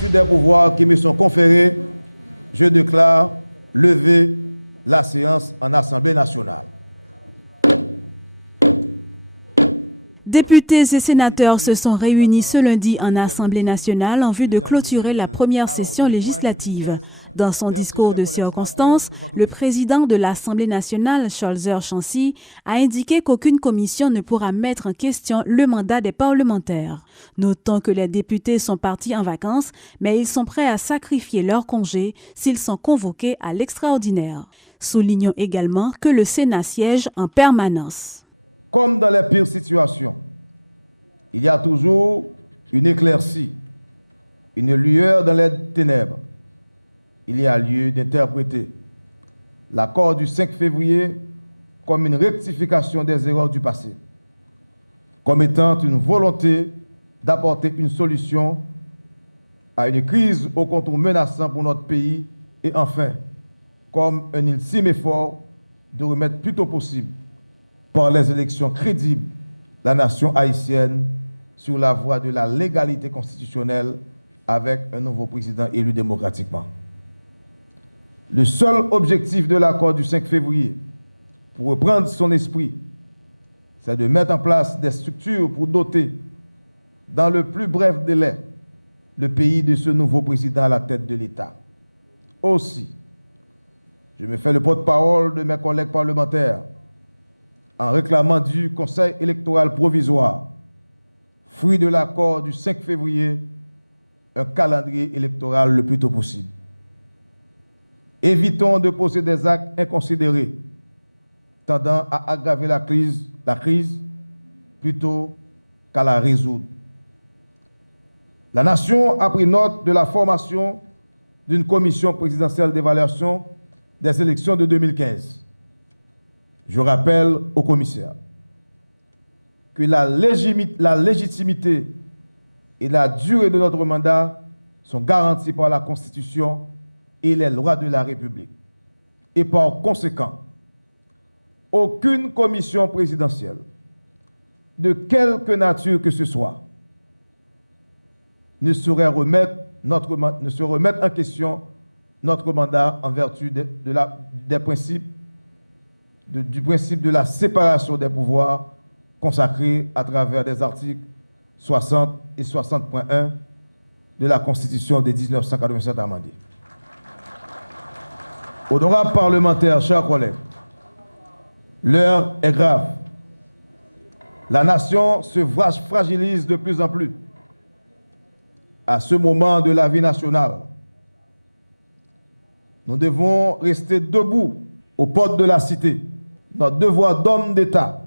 l'exercice des pouvoirs qui me sont conférés, je déclare lever la séance en Assemblée nationale. Députés et sénateurs se sont réunis ce lundi en Assemblée nationale en vue de clôturer la première session législative. Dans son discours de circonstance, le président de l'Assemblée nationale, Scholzer Chancy, a indiqué qu'aucune commission ne pourra mettre en question le mandat des parlementaires. Notons que les députés sont partis en vacances, mais ils sont prêts à sacrifier leur congé s'ils sont convoqués à l'extraordinaire. Soulignons également que le Sénat siège en permanence. Comme dans les pires situations, il y a toujours une éclaircie, une lueur dans les ténèbres. Il y a lieu d'interpréter l'accord du 5 février comme une rectification des erreurs du passé, comme étant une volonté d'apporter une solution à une crise au contour menaçant pour notre pays et enfin, comme un ultime effort de remettre plus tôt possible par les élections crédibles la nation haïtienne sur la voie de la légalité constitutionnelle avec un nouveau président élu démocratiquement. Le seul objectif de l'accord du 5 février, pour reprendre son esprit, c'est de mettre en place des structures pour doter, dans le plus bref délai, le pays de ce nouveau président à la tête de l'État. Aussi, je me fais le porte-parole de mes collègues parlementaires en réclamant du Conseil électoral provisoire, fruit de l'accord du 5 février, un calendrier électoral le plus tôt possible. Évitons de poser des actes inconsidérés, tendant à aggraver la crise plutôt qu'à la résoudre. La nation a pris note de la formation d'une commission présidentielle d'évaluation des élections de 2015. Je rappelle au commissaire que la légitimité et la durée de notre mandat sont garanties par la Constitution et les lois de la République. Et par conséquent, aucune commission présidentielle, de quelque nature que ce soit, ne saurait remettre en question notre mandat en vertu du principe de la séparation des pouvoirs consacrés à travers des articles 60 et 60.1 de la Constitution de 1987 amendée. Honorables parlementaires, chers collègues, l'heure est grave. La nation se fragilise de plus en plus. À ce moment de la vie nationale, nous devons rester debout aux portes de la cité. Notre devoir d'homme d'État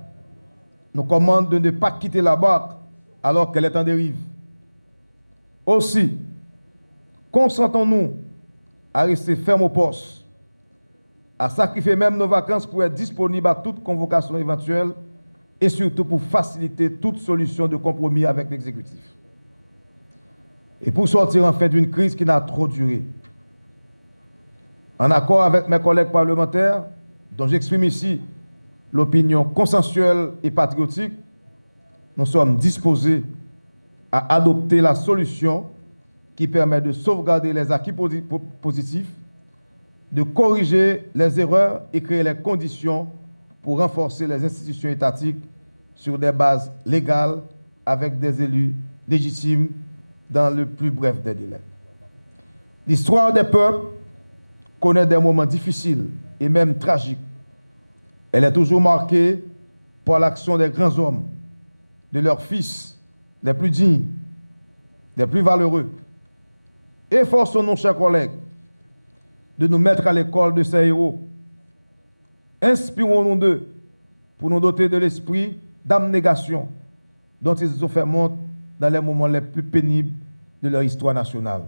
nous commande de ne pas quitter la barque alors qu'elle est en dérive. Aussi, consentons-nous à rester fermes au poste, à sacrifier même nos vacances pour être disponibles à toute convocation éventuelle et surtout pour faciliter toute solution de compromis avec l'exécutif. Et pour sortir enfin d'une crise qui n'a trop duré. En accord avec mes collègues parlementaires, dont j'exprime ici l'opinion consensuelle et patriotique, nous sommes disposés à adopter la solution qui permet de sauvegarder les acquis positifs, de corriger les erreurs et créer les conditions pour renforcer les institutions étatiques sur des bases légales avec des élus légitimes dans le plus bref des délais. L'histoire des peuples connaît des moments difficiles et même tragiques. Elle est toujours marquée par l'action des grands hommes, de leurs fils les plus dignes, les plus valeureux. Efforçons-nous, chers collègues, de nous mettre à l'école de ces héros. Inspirons-nous d'eux pour nous doter de l'esprit d'abnégation dont ils ont fait montre dans les moments les plus pénibles de leur histoire nationale.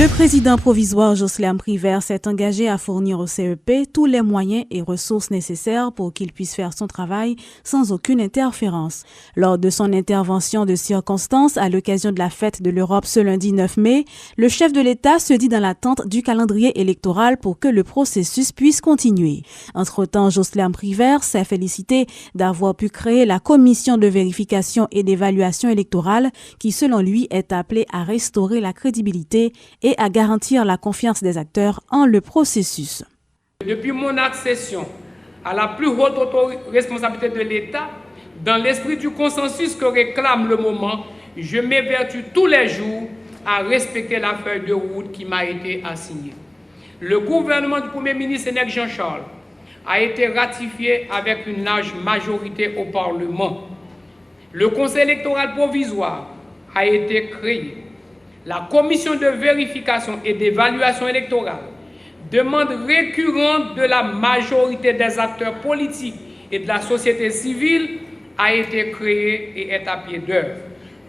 Le président provisoire Jocelyn Privert s'est engagé à fournir au CEP tous les moyens et ressources nécessaires pour qu'il puisse faire son travail sans aucune interférence. Lors de son intervention de circonstance à l'occasion de la fête de l'Europe ce lundi 9 mai, le chef de l'État se dit dans l'attente du calendrier électoral pour que le processus puisse continuer. Entre-temps, Jocelyn Privert s'est félicité d'avoir pu créer la commission de vérification et d'évaluation électorale qui, selon lui, est appelée à restaurer la crédibilité et à garantir la confiance des acteurs en le processus. Depuis mon accession à la plus haute responsabilité de l'État, dans l'esprit du consensus que réclame le moment, je m'évertue tous les jours à respecter la feuille de route qui m'a été assignée. Le gouvernement du Premier ministre Sénèque Jean-Charles a été ratifié avec une large majorité au Parlement. Le Conseil électoral provisoire a été créé. La commission de vérification et d'évaluation électorale, demande récurrente de la majorité des acteurs politiques et de la société civile, a été créée et est à pied d'œuvre.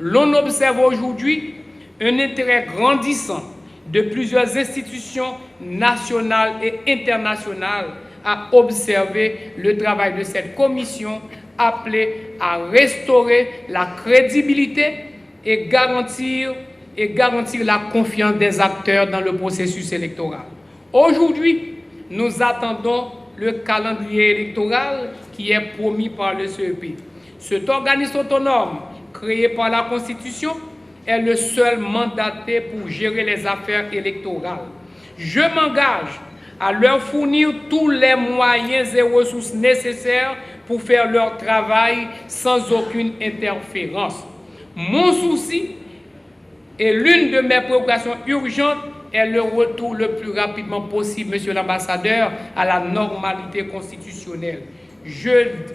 L'on observe aujourd'hui un intérêt grandissant de plusieurs institutions nationales et internationales à observer le travail de cette commission appelée à restaurer la crédibilité et garantir la confiance des acteurs dans le processus électoral. Aujourd'hui, nous attendons le calendrier électoral qui est promis par le CEP. Cet organisme autonome, créé par la Constitution, est le seul mandaté pour gérer les affaires électorales. Je m'engage à leur fournir tous les moyens et ressources nécessaires pour faire leur travail sans aucune interférence. Mon souci et l'une de mes préoccupations urgentes est le retour le plus rapidement possible, Monsieur l'ambassadeur, à la normalité constitutionnelle. Je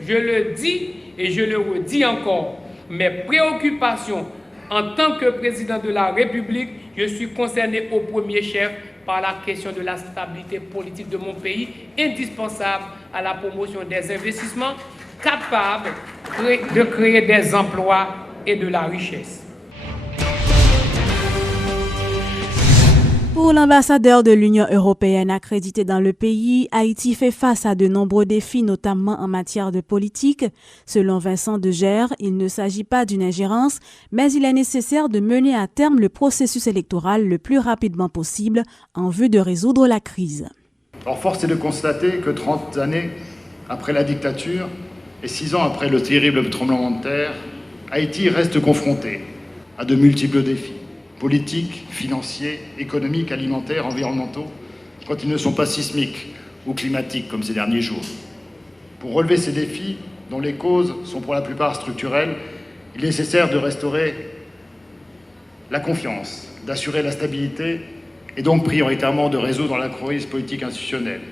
le dis et je le redis encore, mes préoccupations en tant que président de la République, je suis concerné au premier chef par la question de la stabilité politique de mon pays, indispensable à la promotion des investissements, capable de créer des emplois et de la richesse. Pour l'ambassadeur de l'Union européenne accrédité dans le pays, Haïti fait face à de nombreux défis, notamment en matière de politique. Selon Vincent Degère, il ne s'agit pas d'une ingérence, mais il est nécessaire de mener à terme le processus électoral le plus rapidement possible en vue de résoudre la crise. Or, force est de constater que 30 années après la dictature et 6 ans après le terrible tremblement de terre, Haïti reste confronté à de multiples défis. Politiques, financiers, économiques, alimentaires, environnementaux, quand ils ne sont pas sismiques ou climatiques comme ces derniers jours. Pour relever ces défis, dont les causes sont pour la plupart structurelles, il est nécessaire de restaurer la confiance, d'assurer la stabilité et donc prioritairement de résoudre la crise politique institutionnelle.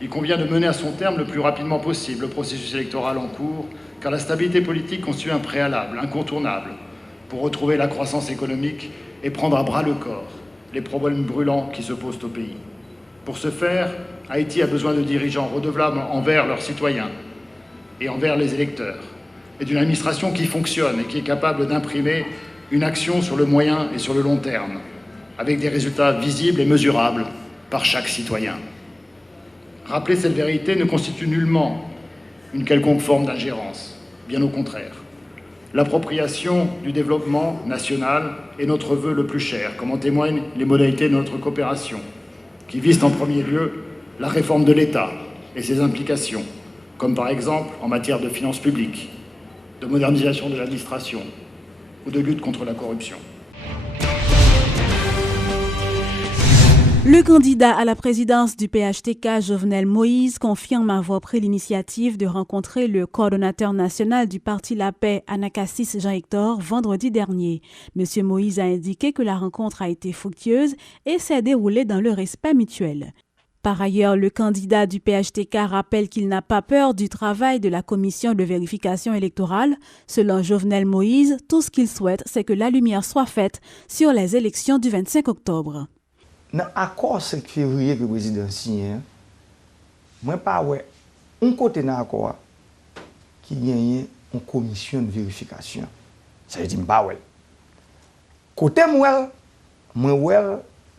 Il convient de mener à son terme le plus rapidement possible le processus électoral en cours, car la stabilité politique constitue un préalable incontournable pour retrouver la croissance économique et prendre à bras le corps les problèmes brûlants qui se posent au pays. Pour ce faire, Haïti a besoin de dirigeants redevables envers leurs citoyens et envers les électeurs, et d'une administration qui fonctionne et qui est capable d'imprimer une action sur le moyen et sur le long terme, avec des résultats visibles et mesurables par chaque citoyen. Rappeler cette vérité ne constitue nullement une quelconque forme d'ingérence, bien au contraire. L'appropriation du développement national est notre vœu le plus cher, comme en témoignent les modalités de notre coopération, qui visent en premier lieu la réforme de l'État et ses implications, comme par exemple en matière de finances publiques, de modernisation de l'administration ou de lutte contre la corruption. Le candidat à la présidence du PHTK, Jovenel Moïse, confirme avoir pris l'initiative de rencontrer le coordonnateur national du Parti La Paix, Anacassis Jean-Hector, vendredi dernier. M. Moïse a indiqué que la rencontre a été fructueuse et s'est déroulée dans le respect mutuel. Par ailleurs, le candidat du PHTK rappelle qu'il n'a pas peur du travail de la commission de vérification électorale. Selon Jovenel Moïse, tout ce qu'il souhaite, c'est que la lumière soit faite sur les élections du 25 octobre. Dans l'accord 5 février que le président signe, moi pas ouais, un côté dans l'accord qui gagne une commission de vérification. Ça veut dire pas ouais. Côté moi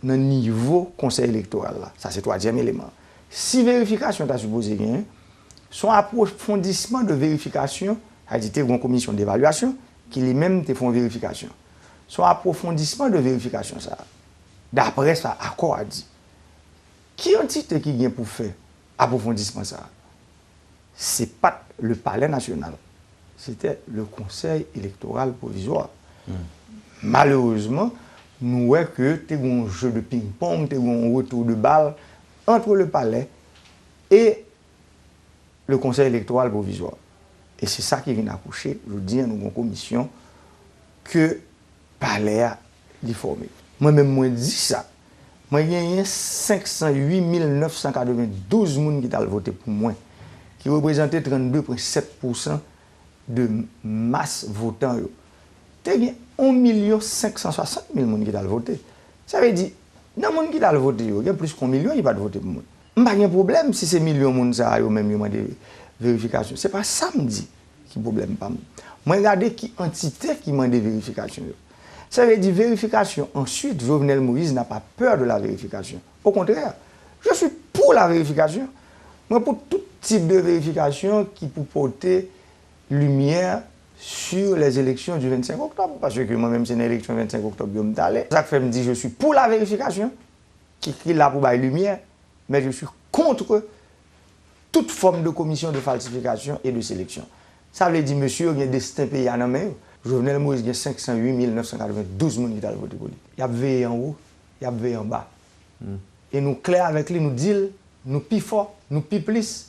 dans le niveau conseil électoral. Là. Ça, c'est le troisième élément. Si vérification est supposé gagner, son approfondissement de vérification, c'est-à-dire une commission d'évaluation, qui lui-même te font vérification. Son approfondissement de vérification, ça, d'après ça, accord a dit. Qui entité qui vient pour faire approfondissement ça? Ce n'est pas le palais national, c'était le conseil électoral provisoire. Malheureusement, nous voyons que tu as un jeu de ping-pong, tu as un retour de balle entre le palais et le conseil électoral provisoire. Et c'est ça qui vient accoucher, je dis à nous, une commission que le palais a formé. Moi-même, moi, dis ça. Moi, il y a 508 992 personnes qui ont voté pour moi, qui représentaient 32,7% de masse votant. Il y a 1 560 000 personnes qui ont voté. Ça veut dire, dans les gens qui ont voté, il y a plus qu'un million qui n'ont pas voté pour moi. Il n'y a pas de problème si ces millions de personnes ont même de vérification. Ce n'est pas ça que je dis qui est problème. Moi, regardez qui entité qui demande des vérifications. Ça veut dire vérification. Ensuite, Jovenel Moïse n'a pas peur de la vérification. Au contraire, je suis pour la vérification. Moi, pour tout type de vérification qui peut porter lumière sur les élections du 25 octobre. Parce que moi-même, c'est une élection du 25 octobre, je me d'aller. Ça fait me dire je suis pour la vérification, qui est là pour la lumière, mais je suis contre toute forme de commission de falsification et de sélection. Ça veut dire, monsieur, il y a des destins pays à main. Jovenel Moïse, il y a 508 992 personnes qui ont voté pour lui. Il y a veillé en haut, il y a veillé en bas. Et nous, clairs avec lui, nous disons, nous pi fort, nous pi plus,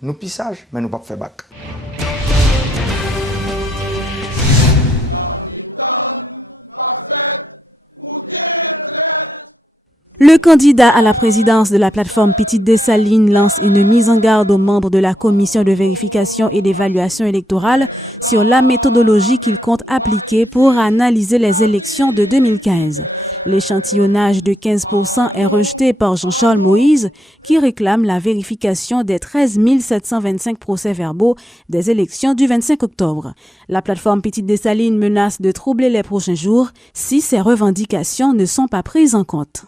nous pi sage, mais nous ne pouvons pas faire bac. Le candidat à la présidence de la plateforme Petite Dessalines lance une mise en garde aux membres de la commission de vérification et d'évaluation électorale sur la méthodologie qu'il compte appliquer pour analyser les élections de 2015. L'échantillonnage de 15% est rejeté par Jean-Charles Moïse, qui réclame la vérification des 13 725 procès-verbaux des élections du 25 octobre. La plateforme Petite Dessalines menace de troubler les prochains jours si ces revendications ne sont pas prises en compte.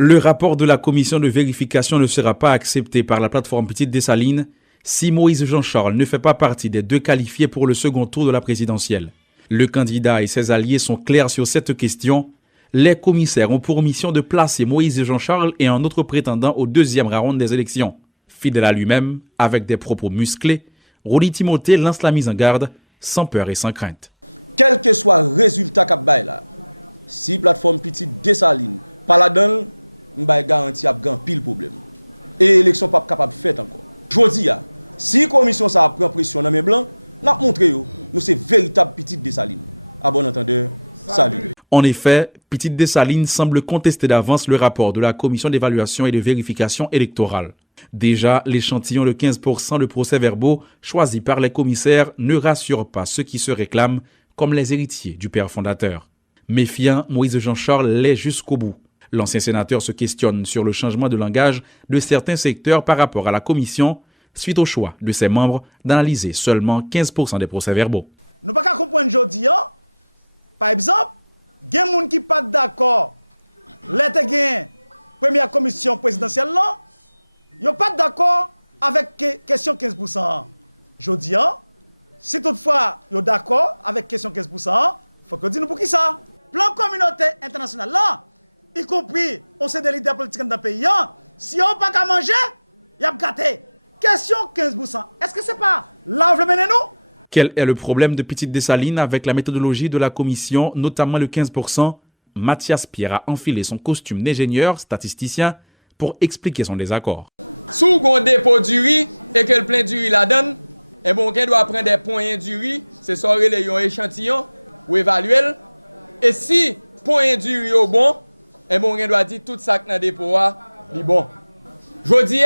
Le rapport de la commission de vérification ne sera pas accepté par la plateforme Petite Dessalines si Moïse Jean-Charles ne fait pas partie des deux qualifiés pour le second tour de la présidentielle. Le candidat et ses alliés sont clairs sur cette question. Les commissaires ont pour mission de placer Moïse Jean-Charles et un autre prétendant au deuxième round des élections. Fidèle à lui-même, avec des propos musclés, Roli Timothée lance la mise en garde sans peur et sans crainte. Quel que soit le résultat qu'a bail là, si plateforme Petite Dessalines pas la donne, on va garantir qu'il y a un pile problème. Et l'élection pas capable de faire encore. Jodi a, si la commission ça prend pression dans mes blancs, n'a montré nous c'est véritable Petite Dessalines. À bon entendeur, salut. En effet, Petite Dessalines semble contester d'avance le rapport de la commission d'évaluation et de vérification électorale. Déjà, l'échantillon de 15% de procès-verbaux choisis par les commissaires ne rassure pas ceux qui se réclament comme les héritiers du père fondateur. Méfiant, Moïse Jean-Charles l'est jusqu'au bout. L'ancien sénateur se questionne sur le changement de langage de certains secteurs par rapport à la commission, suite au choix de ses membres d'analyser seulement 15% des procès-verbaux. Nous ne pouvons pas comprendre aujourd'hui, par exemple, il y a des gens qui ne sont pas d'accord. La première commission présidentielle, ils ne sont pas d'accord avec la question 15%. Je dis, si toutefois ils sont d'accord avec la question 15%, il faut que nous pour qui ça? Plan communauté internationale, là, y compris, on sait des leaders politiques dans le pays, si on n'a pas qu'à manger, il y a gâté. Question 15%. Est-ce que ce n'est pas là où vous menez nous? Quel est le problème de Petite Dessalines avec la méthodologie de la commission, notamment le 15%? Mathias Pierre a enfilé son costume d'ingénieur statisticien pour expliquer son désaccord. Si on dépôt du riz et que le plein du riz la donne, et bon, on doit prendre des points du riz, c'est ça les échantillons ou évaluer. Et si point du riz est bon, et bon, on doit dire tout ça dans le dépôt est bon. Je dis,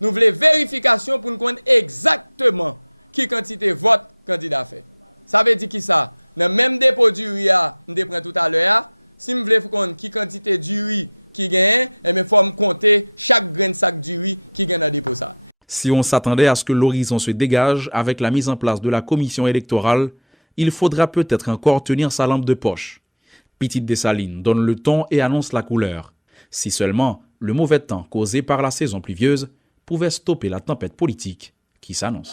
nous voulons vérification pour nous connaître exactement qui quantité vote candidat fait. Ça veut dire qui ça? Dans le même dépôt du riz, nous prenons tout à l'heure, si nous voulons connaître qui quantité du riz qui gagne, il faut compter chaque grain de sac du riz qui gagne dans le dépôt ça. Si on s'attendait à ce que l'horizon se dégage avec la mise en place de la commission électorale, il faudra peut-être encore tenir sa lampe de poche. Petite Dessalines donne le ton et annonce la couleur. Si seulement le mauvais temps causé par la saison pluvieuse pouvait stopper la tempête politique qui s'annonce.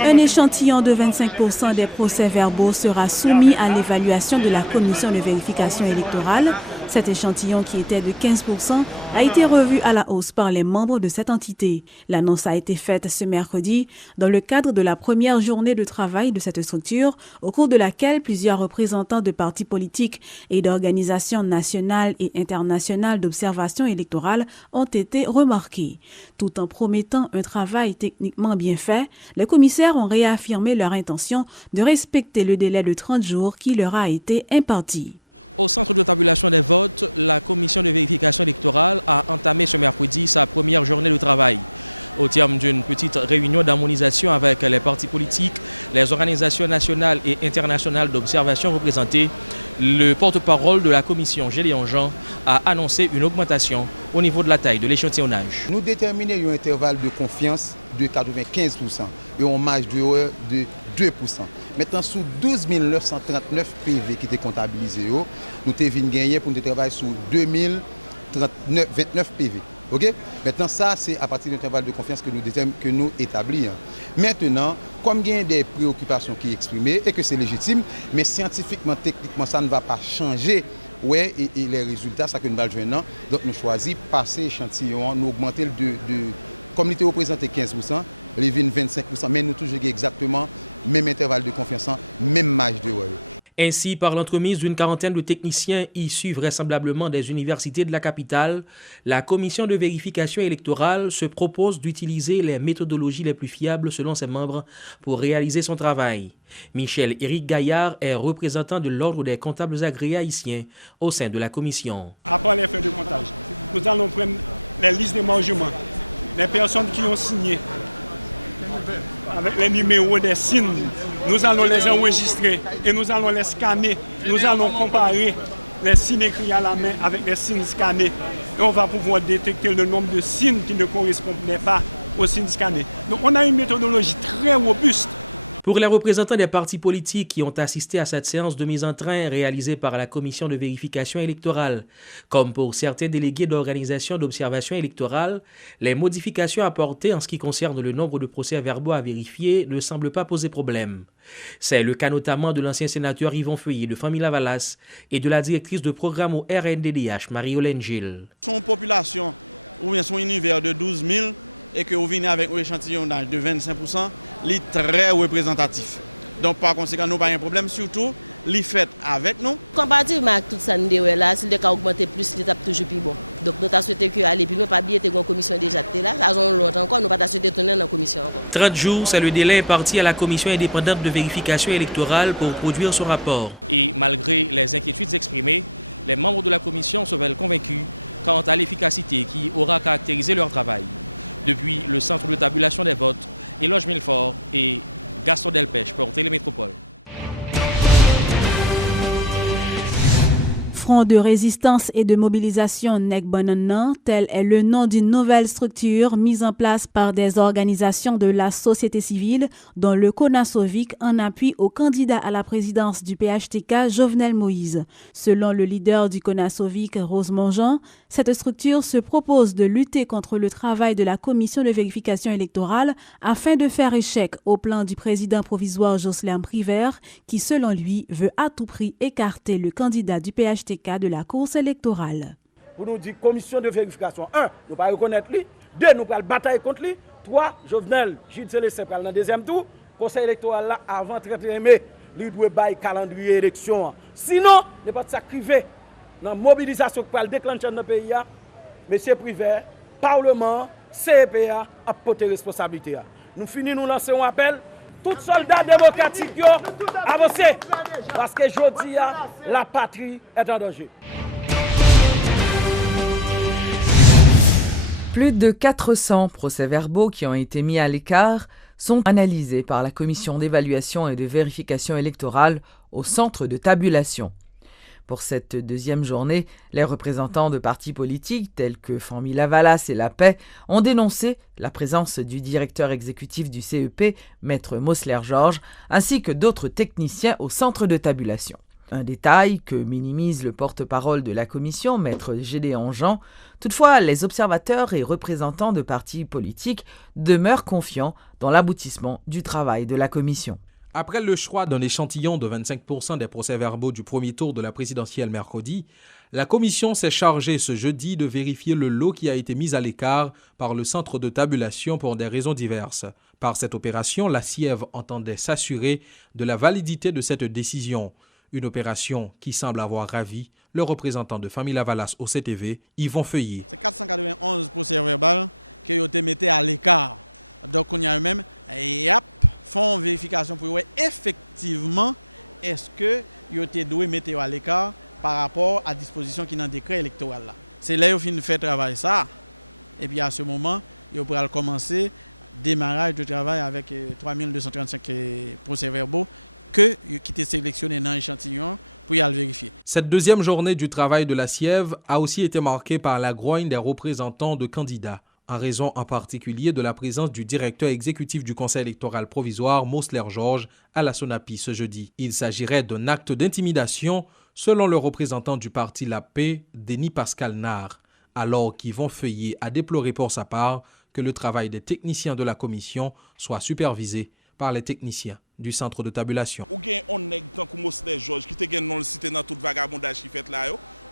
Un échantillon de 25% des procès-verbaux sera soumis à l'évaluation de la commission de vérification électorale. Cet échantillon, qui était de 15%, a été revu à la hausse par les membres de cette entité. L'annonce a été faite ce mercredi dans le cadre de la première journée de travail de cette structure, au cours de laquelle plusieurs représentants de partis politiques et d'organisations nationales et internationales d'observation électorale ont été remarqués. Tout en promettant un travail techniquement bien fait, les commissaires ont réaffirmé leur intention de respecter le délai de 30 jours qui leur a été imparti. Au centre de tabulation des votes, la commission de vérification électorale a entamé ce mercredi sa première journée de travail. Au terme d'une petite réunion d'harmonisation avec les partis politiques, les organisations nationales et internationales d'observation représentées, le porte-parole de la commission, Gédéon Jean, a annoncé une augmentation au niveau de la taille de l'échantillonnage. Nous déterminons un intervalle de confiance de 95% et un marge d'erreur de 2%. Maintenant, sous 12 939 PV qui étaient comptabilisés, nous avons gagné pour nous travailler sur 2029 PV. Okay? Maintenant, ça, c'est à partir d'un intervalle de confiance que nous établissons. Maintenant, comme il y a des préoccupations qui sont exprimées et que c'est légitime, mais scientifiquement, techniquement, ça ne va pas changer. Ouais, et les résultats, ça que nous allons jouer. Donc, nous choisissons passer échantillon, nous augmenter comme nous était représenté 15%, les 25%, mais nous toujours exactement même intervalle de confiance, même marge de erreur. Ainsi, par l'entremise d'une quarantaine de techniciens issus vraisemblablement des universités de la capitale, la commission de vérification électorale se propose d'utiliser les méthodologies les plus fiables selon ses membres pour réaliser son travail. Michel-Éric Gaillard est représentant de l'Ordre des comptables agréés haïtiens au sein de la commission. Après les faits de comptage, nous allons prendre les listes d'émargement, les personnes qui ont signé, avec les numéros des signes, nous allons les enregistrer et nous allons les scanner. Nous allons comparer les signes écrits à la main avec les signes scannés. Et on va pouvoir détecter le nombre de signes qui ne correspondaient pas aux signes scannés. Donc on a une méthodologie très robuste. Pour les représentants des partis politiques qui ont assisté à cette séance de mise en train réalisée par la commission de vérification électorale, comme pour certains délégués d'organisations d'observation électorale, les modifications apportées en ce qui concerne le nombre de procès-verbaux à vérifier ne semblent pas poser problème. C'est le cas notamment de l'ancien sénateur Yvon Feuillet de Famille Lavalas et de la directrice de programme au RNDDH, Marie-Hélène Gilles. Son population ou bien son univers de 12 000 et que vous venez avec un échantillonnage de 25%, est très représentatif. Donc par conséquent, nous n'avons pas un problème, surtout les fait avec nous. Comparativement à tout ça, si le cas augmente plus, l'étape toujours plus bon. Donc nous avons souhaité aller plus loin, pas bien une commission déjà là, ça l'autre encore, nous pas souhaité tourner dans la commission encore. 30 jours, c'est le délai imparti à la commission indépendante de vérification électorale pour produire son rapport. Et malgré les inquiétudes exprimées, les membres de la commission se veulent convaincus quant à l'efficacité qui aura caractérisé leur travail. Depuis le centre de tabulation des votes, Éloge Milfort et Gaston Delpech pour Télémétropole. Front de résistance et de mobilisation Nek Bonannan, tel est le nom d'une nouvelle structure mise en place par des organisations de la société civile, dont le CONASOVIC en appui au candidat à la présidence du PHTK, Jovenel Moïse. Selon le leader du CONASOVIC, Rosemont Jean, cette structure se propose de lutter contre le travail de la commission de vérification électorale afin de faire échec au plan du président provisoire Jocelyn Privert, qui selon lui veut à tout prix écarter le candidat du PHTK de la course électorale. Pour nous dire commission de vérification, 1, nous ne pas reconnaître lui, 2, nous pas bataille contre lui, 3, Jovenel Gilles Célestin dans le deuxième tour, conseil électoral là avant 31 mai, lui doit bailler calendrier élection. Sinon, ne pas s'activer dans la mobilisation qui va déclencher dans le pays, monsieur Privé, Parlement, CEPA a porté responsabilité. Nous finissons nous lancer un appel. Tout soldat démocratique avancez parce que aujourd'hui la patrie est en danger. Plus de 400 procès-verbaux qui ont été mis à l'écart sont analysés par la commission d'évaluation et de vérification électorale au centre de tabulation. Pour cette deuxième journée, les représentants de partis politiques tels que Famille Lavalas et La Paix ont dénoncé la présence du directeur exécutif du CEP, Maître Mosler Georges, ainsi que d'autres techniciens au centre de tabulation. Un détail que minimise le porte-parole de la commission, Maître Gédéon Jean. Toutefois, les observateurs et représentants de partis politiques demeurent confiants dans l'aboutissement du travail de la commission. Après le choix d'un échantillon de 25% des procès-verbaux du premier tour de la présidentielle mercredi, la commission s'est chargée ce jeudi de vérifier le lot qui a été mis à l'écart par le centre de tabulation pour des raisons diverses. Par cette opération, la SIEV entendait s'assurer de la validité de cette décision. Une opération qui semble avoir ravi le représentant de Famille Lavalas au CTV, Yvon Feuilly. C'est 491 procès-verbaux qui ont été mis à l'écart. Donc on y a même font vérification pour voir effectivement est-ce que ils ont été doués mettre à l'écart par rapport à la disposition qui est dans le décret électoral. C'est là qu'ils ont fait travail ça. Et puis à ce moment, ils pourront commencer démarrage de travail avec 3235 procès-verbaux qui étaient sélectionnés dans l'échantillon pour y aller vérifier. Cette deuxième journée du travail de la SIEV a aussi été marquée par la grogne des représentants de candidats, en raison en particulier de la présence du directeur exécutif du Conseil électoral provisoire, Mosler Georges, à la SONAPI ce jeudi. Il s'agirait d'un acte d'intimidation, selon le représentant du parti La Paix, Denis Pascal Nard, alors qu'Yvon Feuilly a déploré pour sa part que le travail des techniciens de la commission soit supervisé par les techniciens du centre de tabulation. Ou bien on est dans comme Mosler Georges qui te gagne dans le cité dans tout vagabondage qui fait là,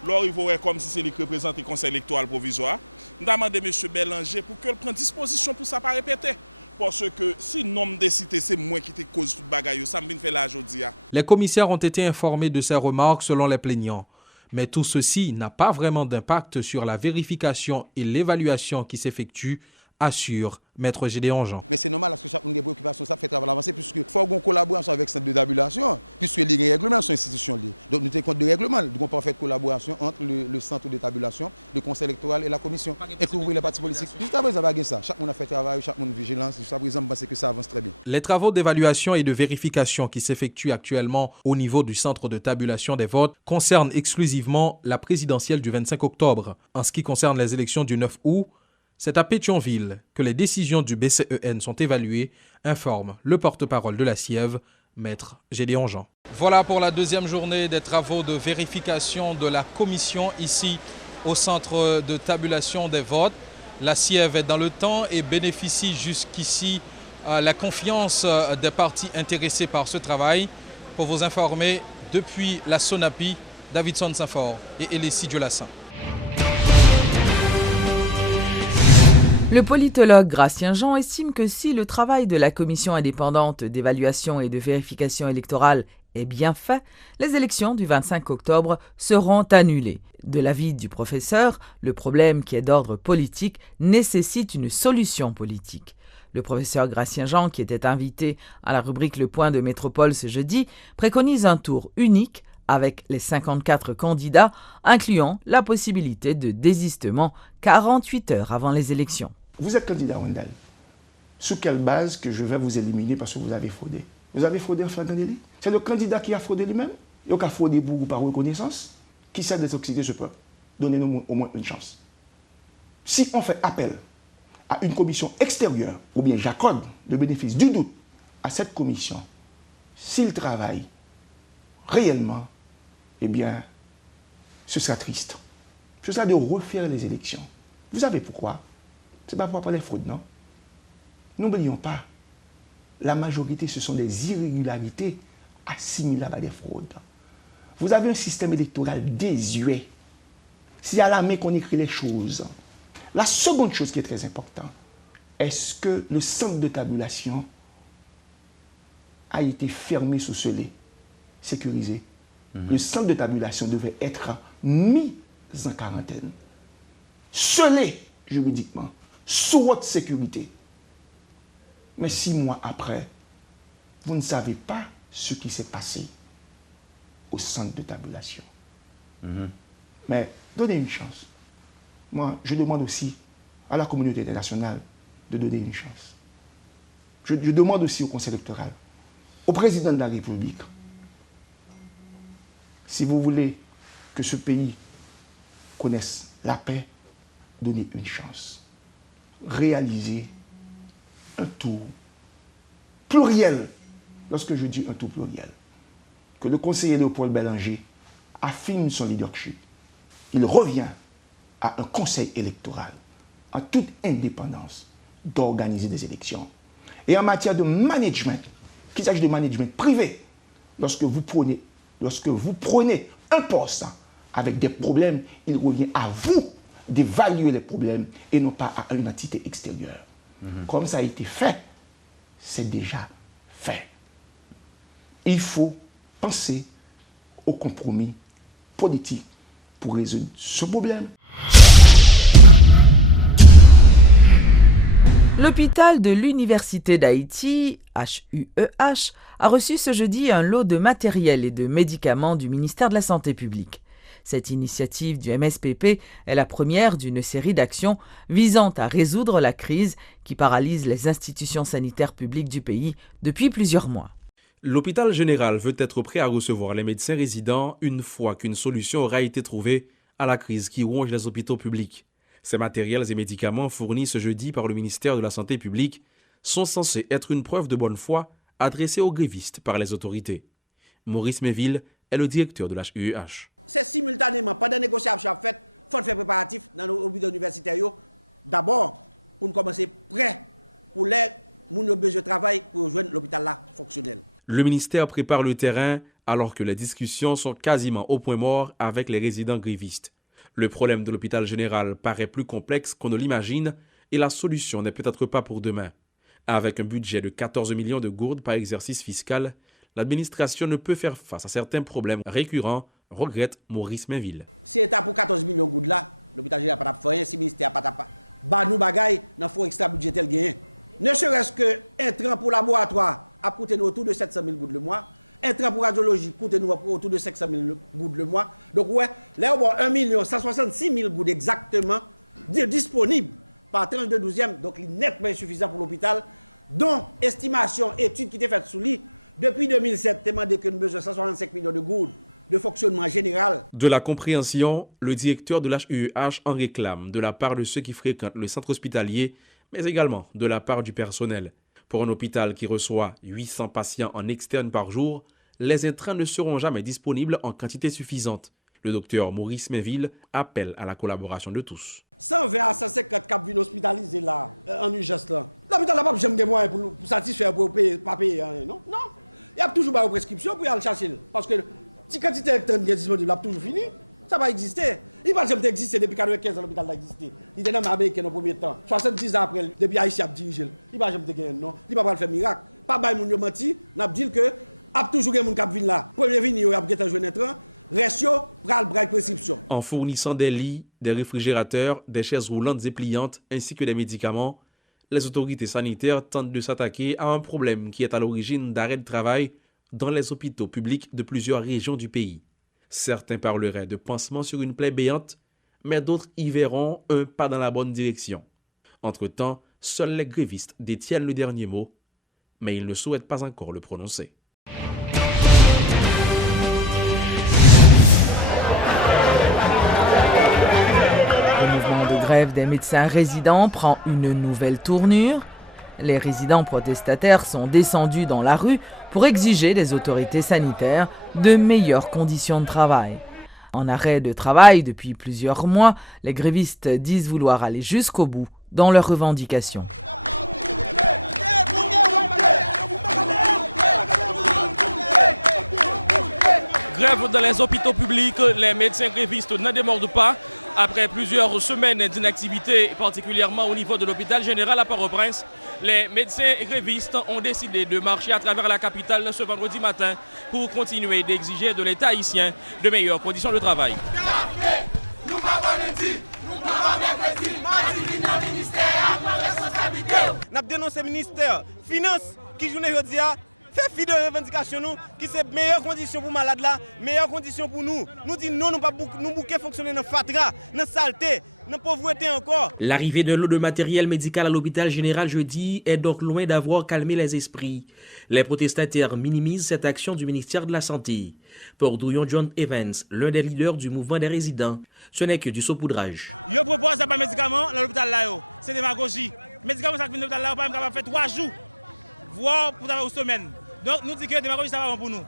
alors il faut comme si c'est lui qui représente le conseil électoral provisoire. Nous demandons M. Bélanger pour qu'il prenne disposition pour ça pas répéter. Parce que si nombre de cités c'est moi qui te cause tout bagaille, ça me fait là aujourd'hui. Les commissaires ont été informés de ces remarques selon les plaignants. Mais tout ceci n'a pas vraiment d'impact sur la vérification et l'évaluation qui s'effectuent, assure Maître Gédéon Jean. Mais c'est normal parce que chaque des préoccupations, ça fait travail avancer puisque faut qu'on collaboration avec le centre de tabulation, puisque les règlements sont institutions. Donc nous tenons compte de règlements, nous avons parfaite collaboration entre le centre de tabulation, le conseil électoral et la commission. Et que les partis politiques. Jusqu'à présent, ça. Chaque monde a fait travail, chaque monde vigilance. Jusqu'à présent, je pense que ça avance très bien. Les travaux d'évaluation et de vérification qui s'effectuent actuellement au niveau du centre de tabulation des votes concernent exclusivement la présidentielle du 25 octobre. En ce qui concerne les élections du 9 août, c'est à Pétionville que les décisions du BCEN sont évaluées, informe le porte-parole de la SIEV, Maître Gédéon Jean. Voilà pour la deuxième journée des travaux de vérification de la commission ici au centre de tabulation des votes. La SIEV est dans le temps et bénéficie jusqu'ici la confiance des partis intéressés par ce travail. Pour vous informer, depuis la SONAPI, Davidson Saint-Fort et Elissi Diolassin. Le politologue Gratien Jean estime que si le travail de la commission indépendante d'évaluation et de vérification électorale est bien fait, les élections du 25 octobre seront annulées. De l'avis du professeur, le problème qui est d'ordre politique nécessite une solution politique. Le professeur Gratien Jean, qui était invité à la rubrique Le Point de Métropole ce jeudi, préconise un tour unique avec les 54 candidats, incluant la possibilité de désistement 48 heures avant les élections. Vous êtes candidat Wendell. Sous quelle base que je vais vous éliminer parce que vous avez fraudé? Vous avez fraudé en flagrant délit? C'est le candidat qui a fraudé lui-même? Il a fraudé pour ou par reconnaissance? Qui sait détoxiquer ce peuple? Donnez-nous au moins une chance. Si on fait appel à une commission extérieure, ou bien j'accorde le bénéfice du doute à cette commission, s'il travaille réellement, eh bien, ce sera triste. Ce sera de refaire les élections. Vous savez pourquoi? Ce n'est pas pour parler de fraude, non? N'oublions pas, la majorité, ce sont des irrégularités assimilables à des fraudes. Vous avez un système électoral désuet. C'est à la main qu'on écrit les choses. La seconde chose qui est très importante, est-ce que le centre de tabulation a été fermé sous scellé, sécurisé? Le centre de tabulation devait être mis en quarantaine, scellé juridiquement, sous haute sécurité. Mais 6 mois après, vous ne savez pas ce qui s'est passé au centre de tabulation. Mais donnez une chance. Moi, je demande aussi à la communauté internationale de donner une chance. Je demande aussi au Conseil électoral, au président de la République, si vous voulez que ce pays connaisse la paix, donner une chance. Réaliser un tour pluriel. Lorsque je dis un tour pluriel, que le conseiller Léopold Bélanger affirme son leadership. Il revient à un conseil électoral, en toute indépendance, d'organiser des élections. Et en matière de management, qu'il s'agisse de management privé, lorsque vous prenez un poste avec des problèmes, il revient à vous d'évaluer les problèmes et non pas à une entité extérieure. Comme ça a été fait, c'est déjà fait. Il faut penser au compromis politique pour résoudre ce problème. L'hôpital de l'Université d'Haïti, HUEH, a reçu ce jeudi un lot de matériel et de médicaments du ministère de la Santé publique. Cette initiative du MSPP est la première d'une série d'actions visant à résoudre la crise qui paralyse les institutions sanitaires publiques du pays depuis plusieurs mois. L'hôpital général veut être prêt à recevoir les médecins résidents une fois qu'une solution aura été trouvée à la crise qui ronge les hôpitaux publics. Ces matériels et médicaments fournis ce jeudi par le ministère de la Santé publique sont censés être une preuve de bonne foi adressée aux grévistes par les autorités. Maurice Méville est le directeur de l'HUEH. C'est simultanément, pendant les négociations faites, il faut faire préparatifs dans nos hôpitaux universitaires. D'abord, pour nous commencer prêt pour les gens qui ont besoin de travail pour rejoindre l'hôpital là fonctionnel. Le ministère prépare le terrain alors que les discussions sont quasiment au point mort avec les résidents grévistes. Le problème de l'hôpital général paraît plus complexe qu'on ne l'imagine et la solution n'est peut-être pas pour demain. Avec un budget de 14 millions de gourdes par exercice fiscal, l'administration ne peut faire face à certains problèmes récurrents, regrette Maurice Mainville. Si l'État pour 14 millions de gourdes là, l'hôpital général n'a pas de rien, si le ministère n'a pas de nous bagaille dans le fonds extra budgétaire gagné. Ne serait-ce qu'un train pour laboratoire a coûté nous autour de 700 000 gouttes le mois. Un train pour radiologie coûte nous autour de 500 000 gouttes le mois. Donc, ouais, là, on a 1 166 000 gouttes exactement disponibles par tranche de 12e. Donc, il est nettement insuffisant pour l'hôpital. Donc, estimation, étude qui était faite sous lui, depuis 2007, demandé que nous avons besoin de 165 millions de gouttes de fonctionnement général. De la compréhension, le directeur de l'HUEH en réclame de la part de ceux qui fréquentent le centre hospitalier, mais également de la part du personnel. Pour un hôpital qui reçoit 800 patients en externe par jour, les intrants ne seront jamais disponibles en quantité suffisante. Le docteur Maurice Mainville appelle à la collaboration de tous. 120 à 150 cap vin hospitalisés là, en urgence là. L'hôpital n'a pas besoin de moyens pour satisfaire, pour payer, pas payer, non? Non. Il y a toujours une prescription pour aller chercher. Parce que si quantité électronique est disponible, il a toujours fini. Ça va exister. Il va jamais exister depuis 1995 l'hôpital a existé. Il était dans l'Amérique dans le premier temps. 70 ans après, depuis Haïtien a dirigé. Il va jamais gagner, non? Il va pas faire miracle. Pas bail moun yo menti, n'a dit que a toujours gen moun k'ap vinn là. Premier vini yo a geta jouer train, reste yo pral braque prescription. En fournissant des lits, des réfrigérateurs, des chaises roulantes et pliantes ainsi que des médicaments, les autorités sanitaires tentent de s'attaquer à un problème qui est à l'origine d'arrêt de travail dans les hôpitaux publics de plusieurs régions du pays. Certains parleraient de pansement sur une plaie béante, mais d'autres y verront un pas dans la bonne direction. Entre-temps, seuls les grévistes détiennent le dernier mot, mais ils ne souhaitent pas encore le prononcer. Le mouvement de grève des médecins résidents prend une nouvelle tournure. Les résidents protestataires sont descendus dans la rue pour exiger des autorités sanitaires de meilleures conditions de travail. En arrêt de travail depuis plusieurs mois, les grévistes disent vouloir aller jusqu'au bout dans leurs revendications. Grève dans les hôpitaux publics, les médecins grévistes ne démordent pas. Après plusieurs semaines d'inactivité, particulièrement au niveau de l'hôpital général à Port-au-Prince, les médecins grévistes ont décidé de marcher à travers la capitale ce vendredi matin pour continuer d'exiger de l'État haïtien de meilleures conditions de travail. Nous avons dénoncé le ministère Finance qui journée aujourd'hui fait fi de revendication nous, qui c'est meilleures conditions pour malade là, meilleures conditions pour nous. Nous disons non, nous pas nous bouquer fonctionner dans fatra, dans saleté, dans pauvreté encore. L'arrivée d'un lot de matériel médical à l'hôpital général jeudi est donc loin d'avoir calmé les esprits. Les protestataires minimisent cette action du ministère de la Santé. Pour Douillon John Evans, l'un des leaders du mouvement des résidents, ce n'est que du saupoudrage. Je propose pas médicaments dans l'hôpital là, c'est démagogie. Médicaments ça qui viennent dans l'hôpital là, pas capable faire 3 jours, voire pour une semaine. Donc nous disons que démagogie ça va bon pour nous.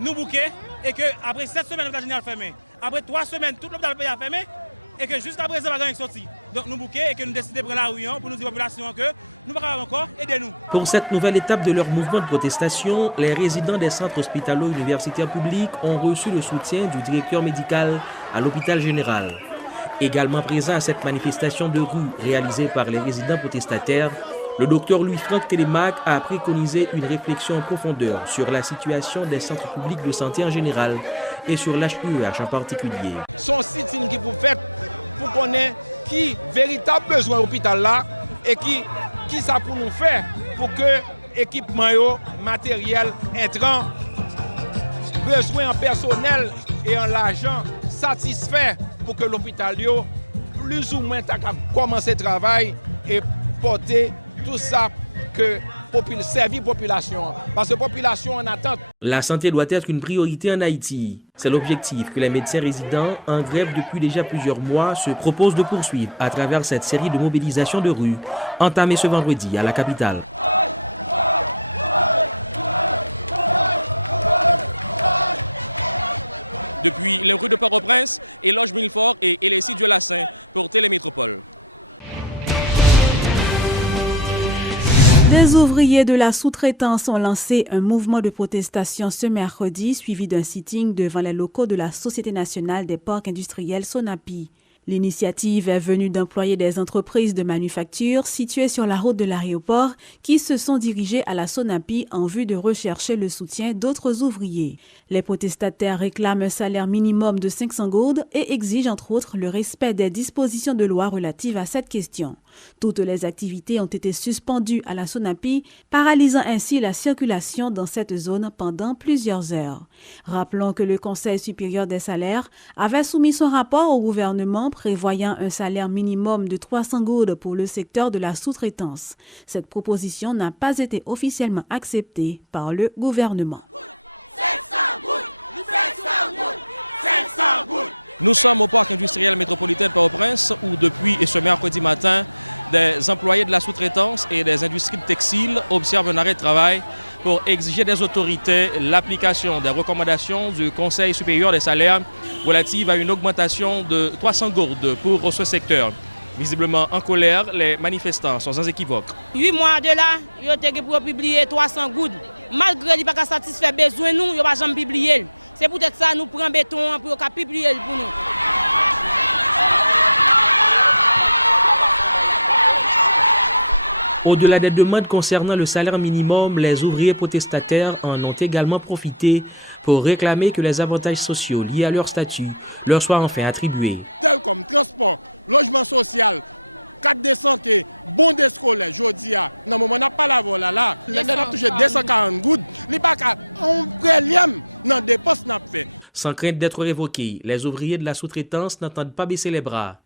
Nous bouquer et que après 7 semaines l'hôpital général fermé. Après 3 semaines tout l'hôpital pays a fermé. Et que jusqu'à présent, nous n'avons sorti. Donc nous bouquons et que nous décidons de prendre la rue pour nous dire à la population que nous ne pouvons pas encore aider nous. Pour cette nouvelle étape de leur mouvement de protestation, les résidents des centres hospitalo-universitaires publics ont reçu le soutien du directeur médical à l'hôpital général. Également présent à cette manifestation de rue réalisée par les résidents protestataires, le docteur Louis-Franck Télémac a préconisé une réflexion en profondeur sur la situation des centres publics de santé en général et sur l'HUEH en particulier. Son site qui vous fait pour connaître qui véritable besoin l'hôpital là et qui ça pour nous faire pour que équipement matériel intrant, besoin en personnel et en l'argent satisfait pour que l'hôpital plus ou moins commencer le travail et porter tout ça que servir population, parce que population en attente. La santé doit être une priorité en Haïti. C'est l'objectif que les médecins résidents, en grève depuis déjà plusieurs mois, se proposent de poursuivre à travers cette série de mobilisations de rue entamée ce vendredi à la capitale. Depuis les rues de Port-au-Prince, Éloge Milfort et Elessie Diolassin pour Télémétropole. Des ouvriers de la sous-traitance ont lancé un mouvement de protestation ce mercredi, suivi d'un sitting devant les locaux de la Société nationale des parcs industriels Sonapi. L'initiative est venue d'employés des entreprises de manufacture situées sur la route de l'aéroport qui se sont dirigés à la Sonapi en vue de rechercher le soutien d'autres ouvriers. Les protestataires réclament un salaire minimum de 500 gourdes et exigent entre autres le respect des dispositions de loi relatives à cette question. Toutes les activités ont été suspendues à la Sonapi, paralysant ainsi la circulation dans cette zone pendant plusieurs heures. Rappelons que le Conseil supérieur des salaires avait soumis son rapport au gouvernement prévoyant un salaire minimum de 300 gourdes pour le secteur de la sous-traitance. Cette proposition n'a pas été officiellement acceptée par le gouvernement. Nous sommes au parc industriel métropolitain de Port-au-Prince où depuis et ce mercredi matin, des employés de la sous-traitance et des industries de textiles observent un arrêt de travail pour exiger des autorités l'application des recommandations du Conseil supérieur des salaires relatives à une augmentation de 300 gourdes pour ce secteur. Visiblement en colère, les manifestants sont sans équivoque. 8 mois de là, ils ont pour publier 300 gourdes. Malgré qu'ils n'ont pas satisfait besoin nous, ils n'ont pas jamais publié. C'est peut-être ça nous prenons béton pour publier pour nous. Au-delà des demandes concernant le salaire minimum, les ouvriers protestataires en ont également profité pour réclamer que les avantages sociaux liés à leur statut leur soient enfin attribués. Tels comme transport, logement social, carte de santé, bon de scolaire, je dis, dans le moment où on n'a pas la voie là, les gens ont touché 240 gouttes, ils n'ont pas un prélium dans des postes n'a fait. Sans crainte d'être révoqués, les ouvriers de la sous-traitance n'entendent pas baisser les bras.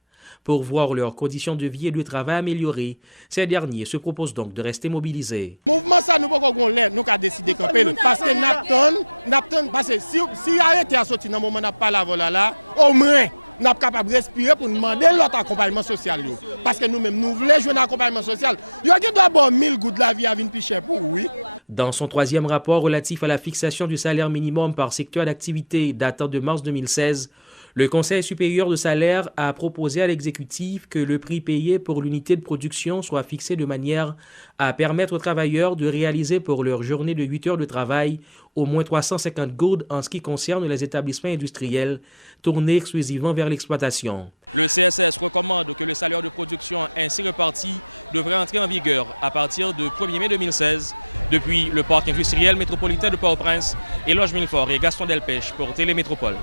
Pour voir leurs conditions de vie et de travail améliorées, ces derniers se proposent donc de rester mobilisés. Le mouvement, ça, nous ne pouvons pas nous avons décidé de camper. Parce que nous parce que si arrêté à sortir dans le moment où on n'a pas la voie là, au moins, nous sommes capables de respirer pour demander l'autre accompagnement social. Parce que nous-mêmes, nous voulons jouer un accompagnement social. Il y a d'abord 1000 gouttes de la vie à venir plus cher pour oui. Dans son troisième rapport relatif à la fixation du salaire minimum par secteur d'activité datant de mars 2016, le Conseil supérieur de salaire a proposé à l'exécutif que le prix payé pour l'unité de production soit fixé de manière à permettre aux travailleurs de réaliser pour leur journée de 8 heures de travail au moins 350 gourdes en ce qui concerne les établissements industriels tournés exclusivement vers l'exploitation. Le CSS recommande que le salaire de production ainsi reparti devrait entrer en vigueur à partir du 1er mai 2016. Depuis le parc industriel métropolitain de Port-au-Prince, Éloge Milfort et Gaston Delpech pour Télémétropole.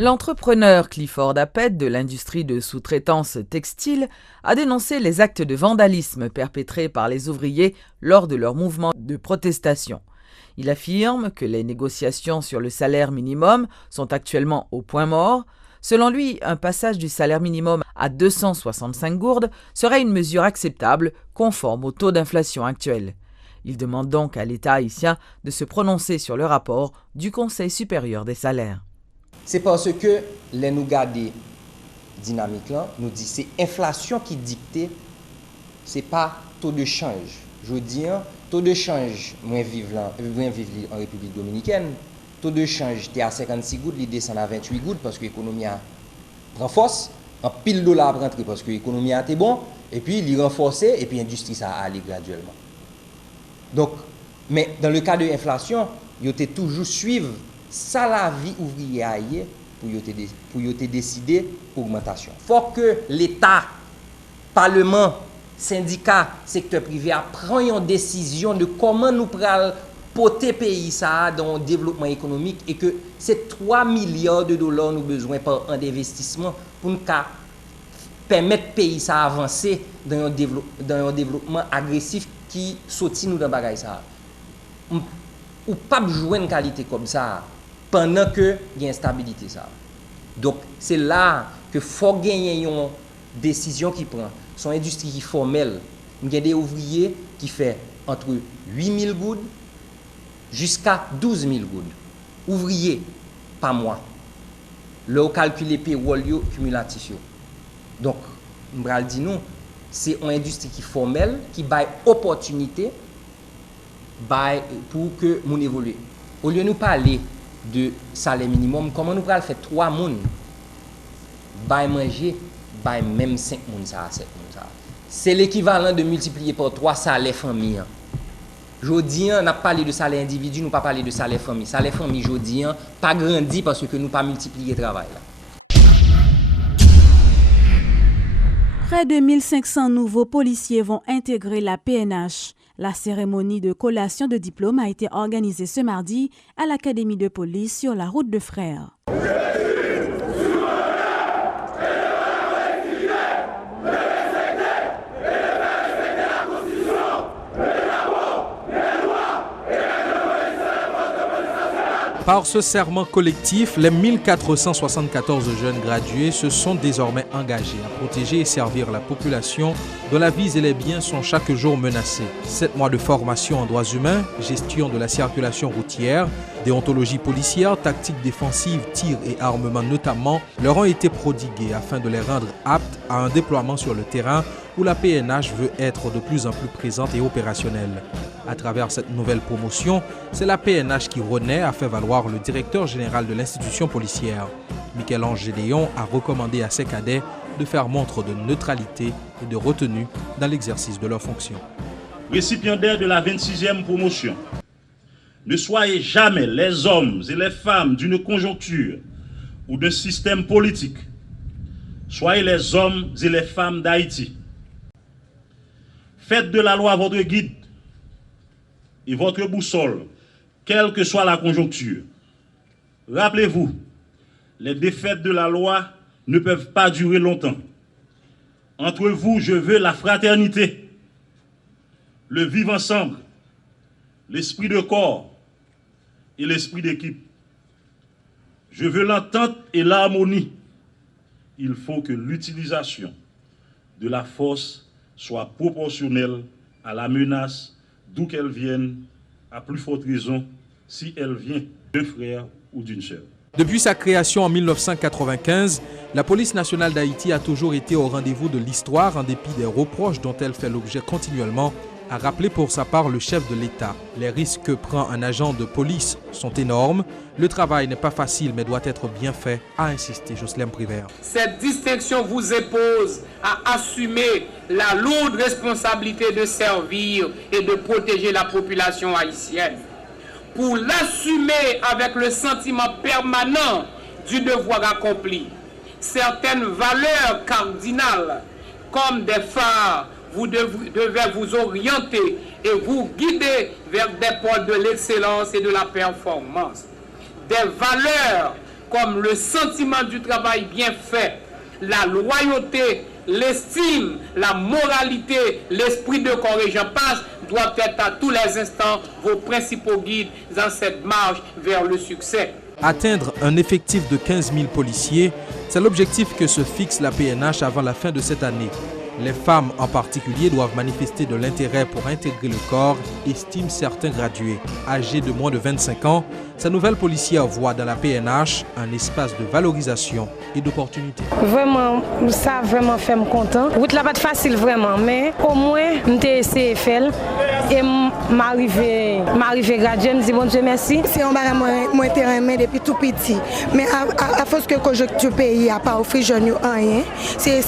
L'entrepreneur Clifford Appet de l'industrie de sous-traitance textile a dénoncé les actes de vandalisme perpétrés par les ouvriers lors de leur mouvement de protestation. Il affirme que les négociations sur le salaire minimum sont actuellement au point mort. Selon lui, un passage du salaire minimum à 265 gourdes serait une mesure acceptable, conforme au taux d'inflation actuel. Il demande donc à l'État haïtien de se prononcer sur le rapport du Conseil supérieur des salaires. C'est parce que les nous garder dynamique là, nous dit c'est inflation qui dicte, c'est pas taux de change. Je dis taux de change moins vivre en République dominicaine, taux de change était à 56 gouttes, il descend à 28 gouttes parce que l'économie prend force, en pile dollar rentrer parce que l'économie était bon et puis il renforcé et puis l'industrie ça a allé graduellement. Donc mais dans le cas de l'inflation, il était toujours suivre ça la vie ouvrière pour décider augmentation. Faut que l'État, Parlement, syndicats, secteur privé prennent une décision de comment nous prenons porter pays ça dans le développement économique et que c'est 3 milliards de dollars nous besoin par an d'investissement pour nous permettre pays ça avancer dans un développement agressif qui sortit nous dans bagaille ça. Ou pas jouer une qualité comme ça pendant que il y a instabilité ça. Donc c'est là que faut gagner une décision qui prend son industrie qui formelle. Il y a des ouvriers qui fait entre 8 000 goudes jusqu'à 12 000 goudes. Ouvriers par mois. Le calculer payroll cumulatif. Donc on va dire nous c'est une industrie qui formelle qui baille opportunité pour que nous évolue. Au lieu de nous parler de salaire minimum, comment nous pouvons faire 3 personnes bailler manger, bailler même 5 personnes ça, 7 personnes ça. C'est l'équivalent de multiplier par 3 salaires famille. Jodi on a parlé de salaire individu, nous pas parler de salaire famille. Salaire famille jodi pas grandi parce que nous pas multiplier travail là. Près de 1500 nouveaux policiers vont intégrer la PNH. La cérémonie de collation de diplôme a été organisée ce mardi à l'Académie de police sur la route de Frères. Par ce serment collectif, les 1474 jeunes gradués se sont désormais engagés à protéger et servir la population dont la vie et les biens sont chaque jour menacés. 7 mois de formation en droits humains, gestion de la circulation routière, déontologie policière, tactique défensive, tir et armement notamment, leur ont été prodigués afin de les rendre aptes à un déploiement sur le terrain où la PNH veut être de plus en plus présente et opérationnelle. À travers cette nouvelle promotion, c'est la PNH qui renaît, a fait valoir le directeur général de l'institution policière. Michel-Ange Gédéon a recommandé à ses cadets de faire montre de neutralité et de retenue dans l'exercice de leurs fonctions. Récipiendaires de la 26e promotion, ne soyez jamais les hommes et les femmes d'une conjoncture ou d'un système politique. Soyez les hommes et les femmes d'Haïti. Faites de la loi votre guide et votre boussole, quelle que soit la conjoncture. Rappelez-vous, les défaites de la loi ne peuvent pas durer longtemps. Entre vous, je veux la fraternité, le vivre ensemble, l'esprit de corps et l'esprit d'équipe. Je veux l'entente et l'harmonie. Il faut que l'utilisation de la force soit proportionnelle à la menace, d'où qu'elle vienne, à plus forte raison, si elle vient d'un frère ou d'une sœur. Depuis sa création en 1995, la police nationale d'Haïti a toujours été au rendez-vous de l'histoire en dépit des reproches dont elle fait l'objet continuellement, a rappelé pour sa part le chef de l'État. Les risques que prend un agent de police sont énormes. Le travail n'est pas facile mais doit être bien fait, a insisté Jocelyn Privert. Cette distinction vous impose à assumer la lourde responsabilité de servir et de protéger la population haïtienne. Pour l'assumer avec le sentiment permanent du devoir accompli, certaines valeurs cardinales, comme des phares, vous devez vous orienter et vous guider vers des pôles de l'excellence et de la performance. Des valeurs comme le sentiment du travail bien fait, la loyauté, l'estime, la moralité, l'esprit de corps et j'en passe, doivent être à tous les instants vos principaux guides dans cette marche vers le succès. Atteindre un effectif de 15 000 policiers, c'est l'objectif que se fixe la PNH avant la fin de cette année. Les femmes en particulier doivent manifester de l'intérêt pour intégrer le corps, estiment certains gradués. Âgés de moins de 25 ans, ces nouvelles policières voient dans la PNH un espace de valorisation et d'opportunité. Vraiment, ça vraiment fait me content. Route là pas facile vraiment, mais au moins j'ai essayé de faire et m'arriver gradué, me dis bon Dieu merci. C'est un bagage moi terrain depuis tout petit, mais à force que conjoncture pays a pas offert jeune rien, c'est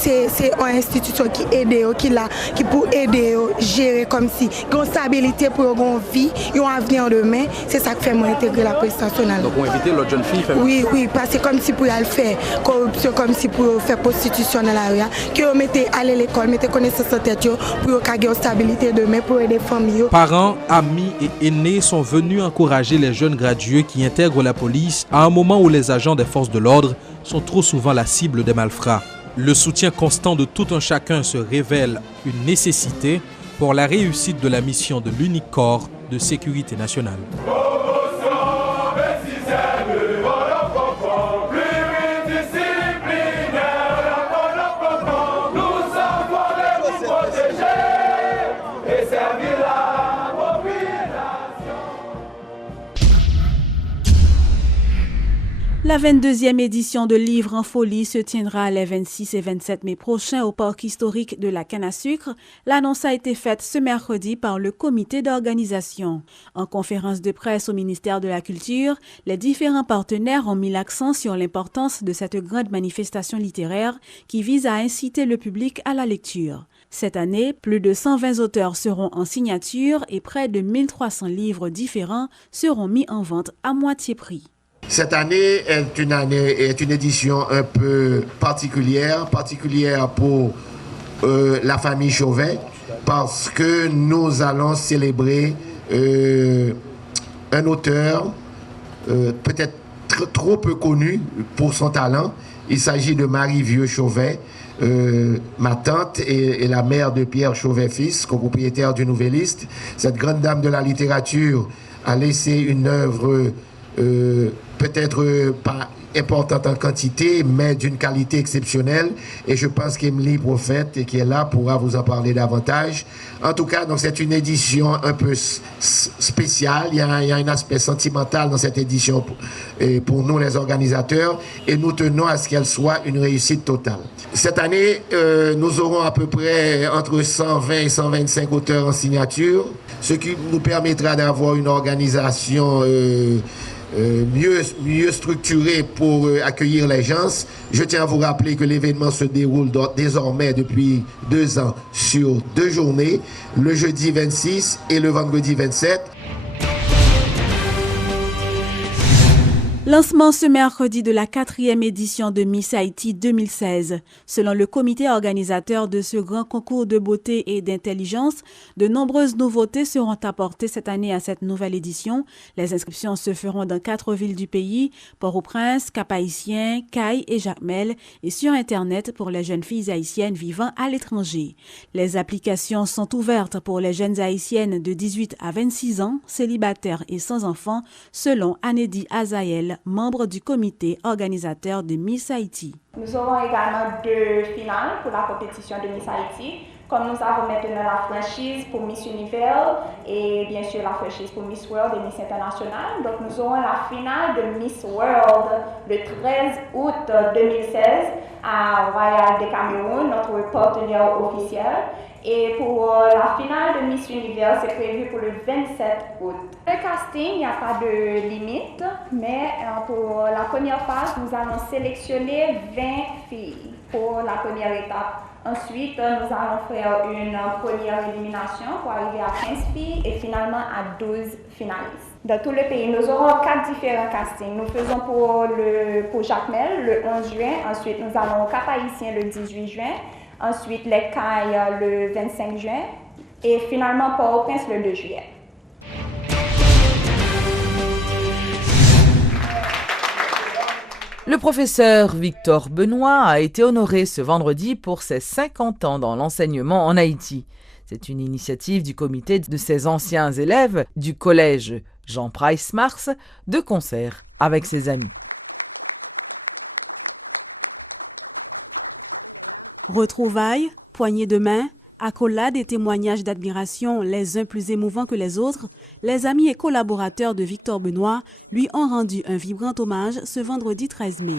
une institution qui aide qui pour aider gérer comme si une stabilité pour une vie, un avenir demain, c'est ça qui fait moi intégrer la police nationale. Donc on invite l'autre jeune fille. Oui, parce que comme si pour le faire corruption, comme si pour faire prostitution dans la rue, que mettez aller à l'école, mettez connaissance en tête pour qu'il y ait une stabilité demain pour aider les familles. Parents, amis et aînés sont venus encourager les jeunes gradués qui intègrent la police à un moment où les agents des forces de l'ordre sont trop souvent la cible des malfrats. Le soutien constant de tout un chacun se révèle une nécessité pour la réussite de la mission de l'unique corps de sécurité nationale. La 22e édition de Livres en folie se tiendra les 26 et 27 mai prochains au parc historique de la Canne à Sucre. L'annonce a été faite ce mercredi par le comité d'organisation. En conférence de presse au ministère de la Culture, les différents partenaires ont mis l'accent sur l'importance de cette grande manifestation littéraire qui vise à inciter le public à la lecture. Cette année, plus de 120 auteurs seront en signature et près de 1300 livres différents seront mis en vente à moitié prix. Cette année est une édition un peu particulière pour la famille Chauvet, parce que nous allons célébrer un auteur peut-être trop peu connu pour son talent. Il s'agit de Marie-Vieux Chauvet, ma tante et la mère de Pierre Chauvet-Fils, copropriétaire du Nouvelliste. Cette grande dame de la littérature a laissé une œuvre peut-être pas importante en quantité, mais d'une qualité exceptionnelle. Et je pense qu'Emily Prophète, qui est là, pourra vous en parler davantage. En tout cas, donc c'est une édition un peu spéciale. Il y a un aspect sentimental dans cette édition pour nous, les organisateurs, et nous tenons à ce qu'elle soit une réussite totale. Cette année, nous aurons à peu près entre 120 et 125 auteurs en signature, ce qui nous permettra d'avoir une organisation mieux structuré pour accueillir les gens. Je tiens à vous rappeler que l'événement se déroule désormais depuis 2 ans sur 2 journées, le jeudi 26 et le vendredi 27. Lancement ce mercredi de la 4e édition de Miss Haïti 2016. Selon le comité organisateur de ce grand concours de beauté et d'intelligence, de nombreuses nouveautés seront apportées cette année à cette nouvelle édition. Les inscriptions se feront dans 4 villes du pays, Port-au-Prince, Cap-Haïtien, Caille et Jacmel, et sur Internet pour les jeunes filles haïtiennes vivant à l'étranger. Les applications sont ouvertes pour les jeunes haïtiennes de 18 à 26 ans, célibataires et sans enfants, selon Anedi Azael, membre du comité organisateur de Miss Haïti. Nous aurons également 2 finales pour la compétition de Miss Haïti, comme nous avons maintenant la franchise pour Miss Univers et bien sûr la franchise pour Miss World et Miss International. Donc nous aurons la finale de Miss World le 13 août 2016 à Royal de Cameroun, notre partenaire officiel. Et pour la finale de Miss Univers, c'est prévu pour le 27 août. Le casting, il n'y a pas de limite, mais pour la première phase, nous allons sélectionner 20 filles pour la première étape. Ensuite, nous allons faire une première élimination pour arriver à 15 filles et finalement à 12 finalistes. Dans tout le pays, nous aurons 4 différents castings. Nous faisons pour Jacmel le 11 juin, ensuite nous allons au Cap-Haïtien le 18 juin, ensuite les Cailles le 25 juin et finalement Port-au-Prince le 2 juillet. Le professeur Victor Benoît a été honoré ce vendredi pour ses 50 ans dans l'enseignement en Haïti. C'est une initiative du comité de ses anciens élèves du collège Jean-Price-Mars, de concert avec ses amis. Retrouvailles, poignées de main, accolades et témoignages d'admiration, les uns plus émouvants que les autres, les amis et collaborateurs de Victor Benoît lui ont rendu un vibrant hommage ce vendredi 13 mai.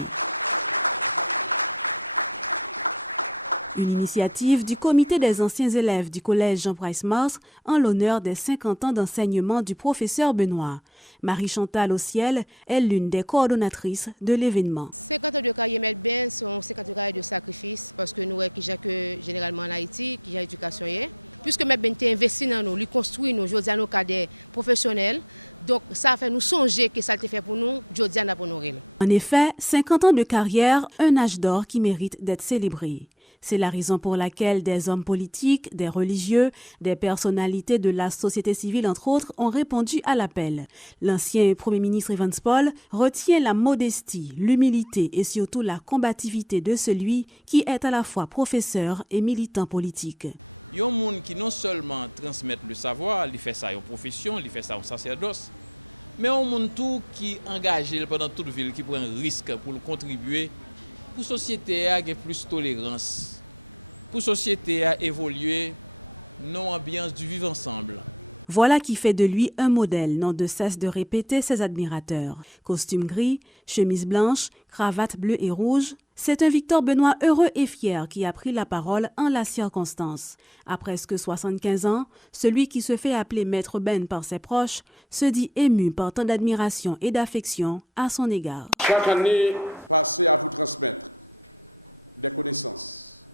Une initiative du comité des anciens élèves du collège Jean-Price-Mars en l'honneur des 50 ans d'enseignement du professeur Benoît. Marie-Chantal Ociel est l'une des coordonnatrices de l'événement. 50 ans de carrière met bien sont 50 ans de carrière de sacrifice parce que nous qui que généralement en Haïti, qui a l'éducation hier. Puisque mes ben investi dans nous, lui construit nous, aujourd'hui nos cadres professionnels. Donc ça fait nous songer que ça a été fait pour nous, aujourd'hui pour nous. En effet, 50 ans de carrière, un âge d'or qui mérite d'être célébré. C'est la raison pour laquelle des hommes politiques, des religieux, des personnalités de la société civile, entre autres, ont répondu à l'appel. L'ancien Premier ministre Evans Paul retient la modestie, l'humilité et surtout la combativité de celui qui est à la fois professeur et militant politique. Il y a un monde qui non seulement transmet le savoir, il fait ça en profession, il fait ça en sacerdoce, mais un monde tout qui est engagé pendant toute ville, qui prend un risque pour contribuer pour la société à avoir plus de tolérance, pour la société à évoluer dans l'ambiance du vivre ensemble. Voilà qui fait de lui un modèle, n'ont de cesse de répéter ses admirateurs. Costume gris, chemise blanche, cravate bleue et rouge, c'est un Victor Benoît heureux et fier qui a pris la parole en la circonstance. À presque 75 ans, celui qui se fait appeler Maître Ben par ses proches se dit ému par tant d'admiration et d'affection à son égard. Chaque année passée à vous transmettre des connaissances,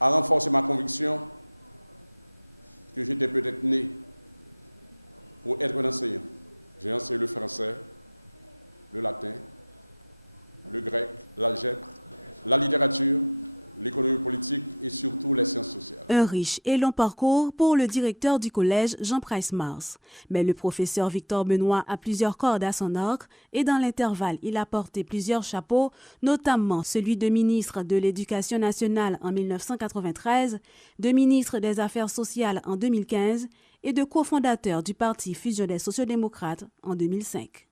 à renforcer ma conviction que j'étais peut-être né pour être un enseignant. J'ai enseigné le français, le latin, le grec, l'algèbre, la littérature, l'économie politique et surtout les sciences sociales. Un riche et long parcours pour le directeur du collège Jean-Price-Mars. Mais le professeur Victor Benoît a plusieurs cordes à son arc et dans l'intervalle, il a porté plusieurs chapeaux, notamment celui de ministre de l'Éducation nationale en 1993, de ministre des Affaires sociales en 2015 et de cofondateur du Parti Fusion des sociodémocrates en 2005.